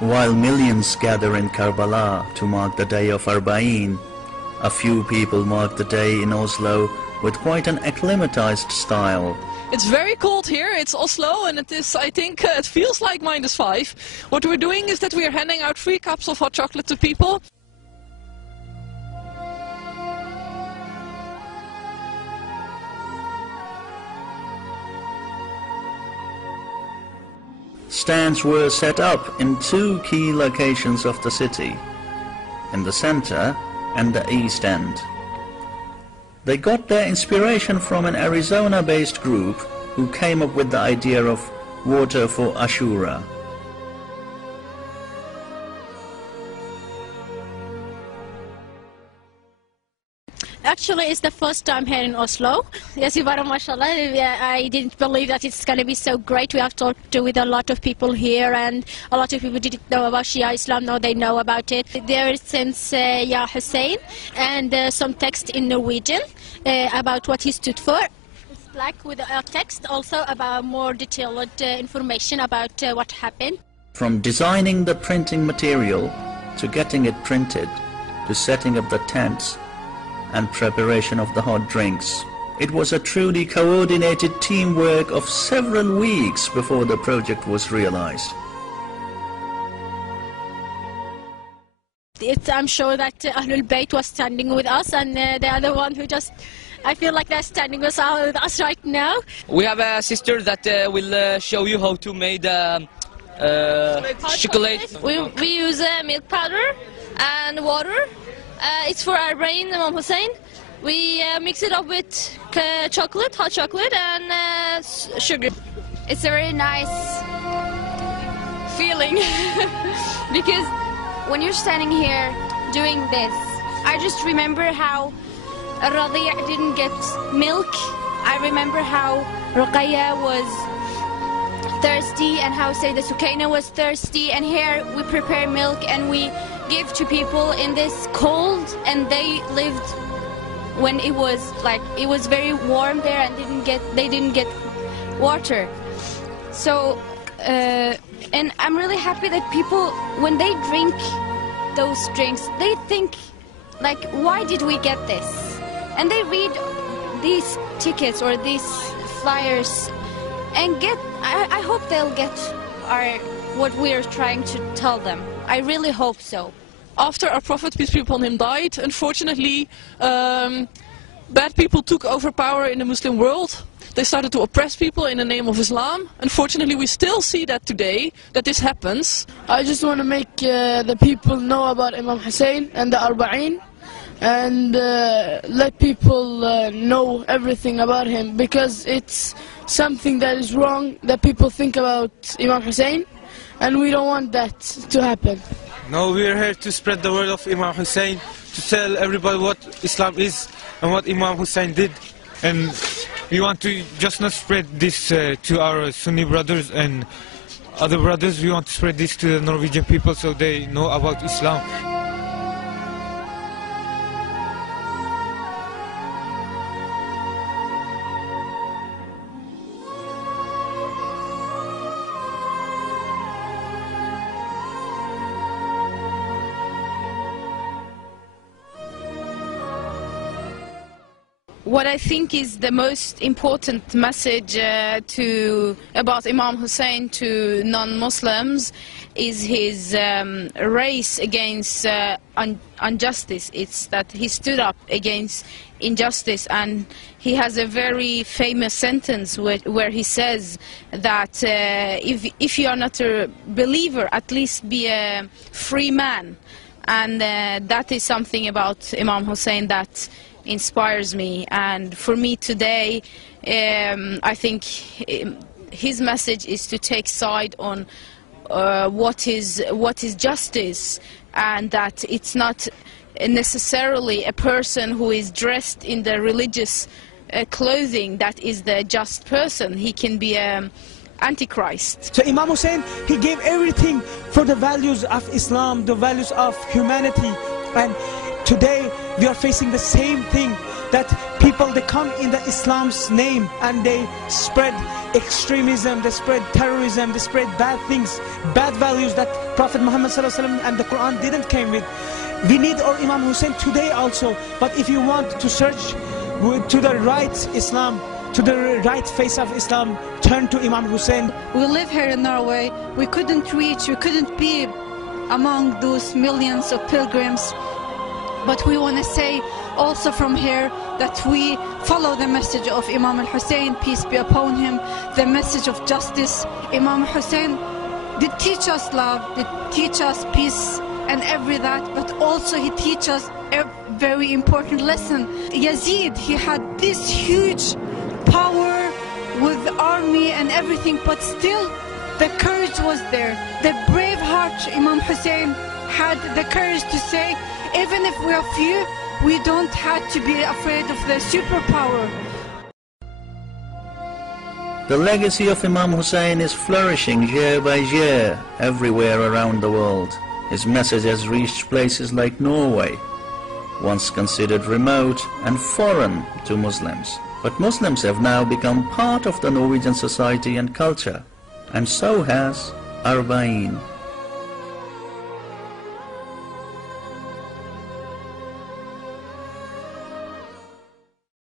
While millions gather in Karbala to mark the day of Arba'in, a few people mark the day in Oslo with quite an acclimatized style. It's very cold here, it's Oslo, and it is, I think, it feels like -5. What we're doing is that we are handing out free cups of hot chocolate to people. Stands were set up in 2 key locations of the city, in the center and the east end. They got their inspiration from an Arizona-based group who came up with the idea of water for Ashura. Actually, it's the first time here in Oslo. Yes, mashallah. I didn't believe that it's going to be so great. We have talked with a lot of people here, and a lot of people didn't know about Shia Islam. Now they know about it. There is since Ya Hussein, and some text in Norwegian about what he stood for. It's black with a text also about more detailed information about what happened. From designing the printing material to getting it printed to setting up the tents and preparation of the hot drinks, it was a truly coordinated teamwork of several weeks before the project was realized. I'm sure that Ahlul Bayt was standing with us, and the other one who just, I feel like they're standing with us right now. We have a sister that will show you how to make chocolate. We use milk powder and water. It's for our brain, Imam Hussein. We mix it up with chocolate, hot chocolate, and sugar. It's a very nice feeling because when you're standing here doing this, I just remember how Radi' didn't get milk. I remember how Ruqayya was thirsty and how Sayyidah Sukaina was thirsty, and here we prepare milk and we give to people in this cold, and they lived when it was very warm there and they didn't get water. So and I'm really happy that people, when they drink those drinks, they think like, why did we get this? And they read these tickets or these flyers and I hope they'll get what we're trying to tell them. I really hope so. After our Prophet, peace be upon him, died, unfortunately, bad people took over power in the Muslim world. They started to oppress people in the name of Islam. Unfortunately, we still see that today, that this happens. I just want to make the people know about Imam Hussein and the Arba'in, and let people know everything about him, because it's something that is wrong that people think about Imam Hussein, and we don't want that to happen. No, we are here to spread the word of Imam Hussein, to tell everybody what Islam is and what Imam Hussein did. And we want to just not spread this to our Sunni brothers and other brothers. We want to spread this to the Norwegian people so they know about Islam. What I think is the most important message about Imam Hussein to non-Muslims is his race against injustice. It's that he stood up against injustice, and he has a very famous sentence where he says that if you are not a believer, at least be a free man. And that is something about Imam Hussein that inspires me, and for me today I think his message is to take side on what is justice, and that it's not necessarily a person who is dressed in the religious clothing that is the just person. He can be an antichrist. So Imam Hussein, he gave everything for the values of Islam, the values of humanity, and today we are facing the same thing, that people, they come in the Islam's name and they spread extremism, they spread terrorism, they spread bad things, bad values that Prophet Muhammad ﷺ and the Quran didn't came with. We need our Imam Hussein today also, but if you want to search to the right Islam, to the right face of Islam, turn to Imam Hussein. We live here in Norway, we couldn't reach, we couldn't be among those millions of pilgrims, but we want to say also from here that we follow the message of Imam al-Hussein, peace be upon him, the message of justice. Imam Hussein did teach us love, did teach us peace and every that, but also he teaches us a very important lesson. Yazid, he had this huge power with the army and everything, but still the courage was there. The brave heart Imam Hussein had the courage to say, even if we are few, we don't have to be afraid of the superpower. The legacy of Imam Hussein is flourishing year by year everywhere around the world. His message has reached places like Norway, once considered remote and foreign to Muslims. But Muslims have now become part of the Norwegian society and culture, and so has Arba'in.